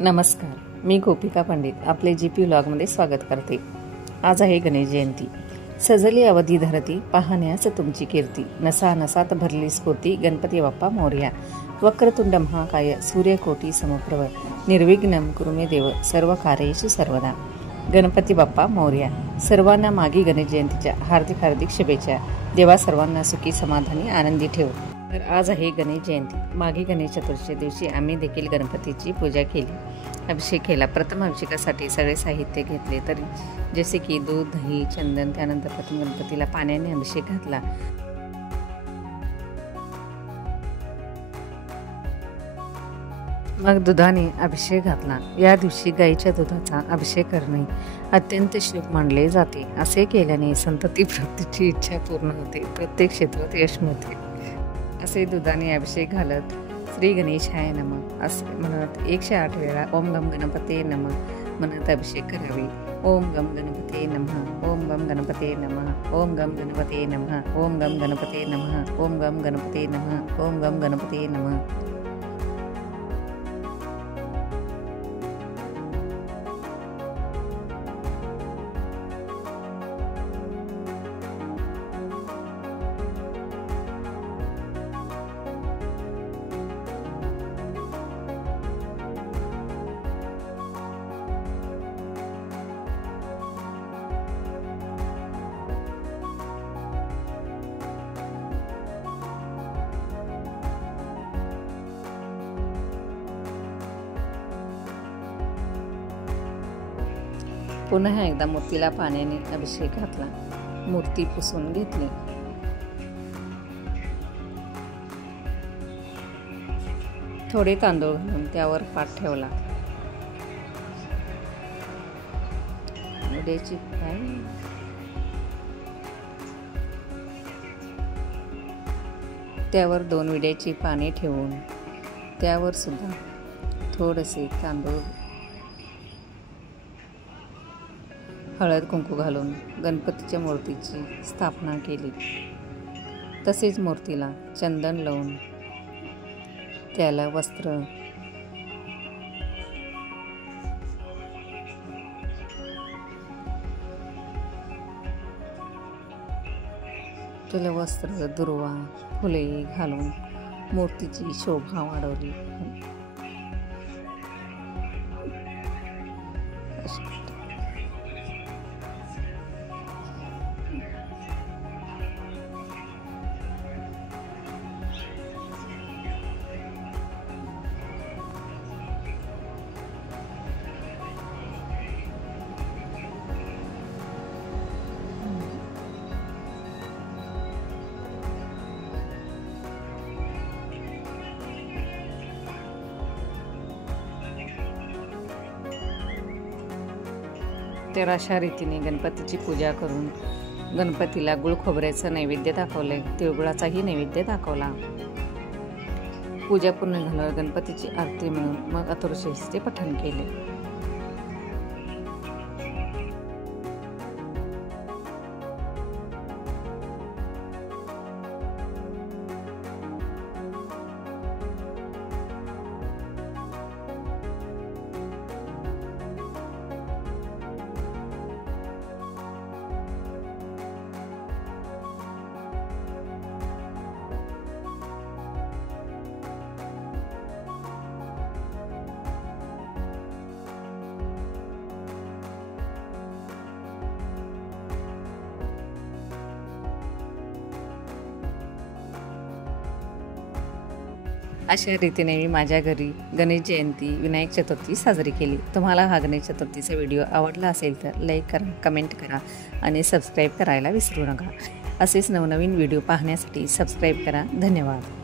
नमस्कार, मी गोपिका पंडित आपले जीपी व्लॉगमध्ये स्वागत करते। आज आहे गणेश जयंती। सजली अवधी धरती पाहण्यास तुमची कीर्ती, नसा नसात भरली स्फूर्ती, गणपती बाप्पा मोरया। वक्रतुंड महाकाय सूर्यकोटी समप्रभ, निर्विघ्नं कुरु मे देव सर्व कार्येषु सर्वदा। गणपती बाप्पा मोरया। सर्वांना मागी गणेश जयंतीच्या हार्दिक हार्दिक शुभेच्छा। देवा सर्वांना सुखी समाधानी आनंदी ठेव। तर आज आहे गणेश जयंती। मागी गणेश चतुर्थी दिवशी आम्ही देखील गणपतीची पूजा केली, अभिषेक केला। प्रथम अभिषेकासाठी सगळे साहित्य घेतले, तर जसे की दूध, दही, चंदन। त्यानंतर प्रथम गणपतीला पाण्याने अभिषेक घातला। मग दुधाने अभिषेक घातला। या दिवशी गाईच्या दुधाचा अभिषेक करणे अत्यंत शुभ मानले जाते। असे केल्याने संतती प्राप्तीची इच्छा पूर्ण होते, प्रत्येक क्षेत्रात यश मिळते। असे दुधाने अभिषेक घालत श्री गणेशाय नमः असे म्हणत 108 वेळा ओम गम गणपते नमः म्हणत अभिषेक करावे। ओम गम गणपते नमः, ओम गम गणपते नमः, ओम गम गणपते नमः, ओम गम गणपते नमः, ओम गम गणपते नमः, ओम गम गणपते नमः। पुन्हा एकदा मूर्तीला पाण्याने अभिषेक घातला, मूर्ती पुसून घेतली। थोडे तांदूळ घालून त्यावर पाट ठेवला। त्यावर 2 विड्याची पाने ठेवून त्यावर सुद्धा थोडेसे तांदूळ, हळद कुंकू घालून गणपतीच्या मूर्तीची स्थापना केली। तसेच मूर्तीला चंदन लावून त्याला वस्त्र, दुर्वा, फुले घालून मूर्तीची शोभा वाढवली। तर अशा रीतीने गणपतीची पूजा करून गणपतीला गुळ खोबऱ्याचं नैवेद्य दाखवले, तिळगुळाचाही नैवेद्य दाखवला। पूजा पूर्ण झाल्यावर गणपतीची आरती म्हणून मग अथर्वशीर्षाचे पठण केले। अशा रीतीने मी माझ्या घरी गणेश जयंती, विनायक चतुर्थी साजरी केली। तुम्हाला हा गणेश चतुर्थीचा व्हिडिओ आवडला असेल तर लाईक करा, कमेंट करा आणि सबस्क्राईब करायला विसरू नका। असेच नवनवीन व्हिडिओ पाहण्यासाठी सबस्क्राईब करा। धन्यवाद।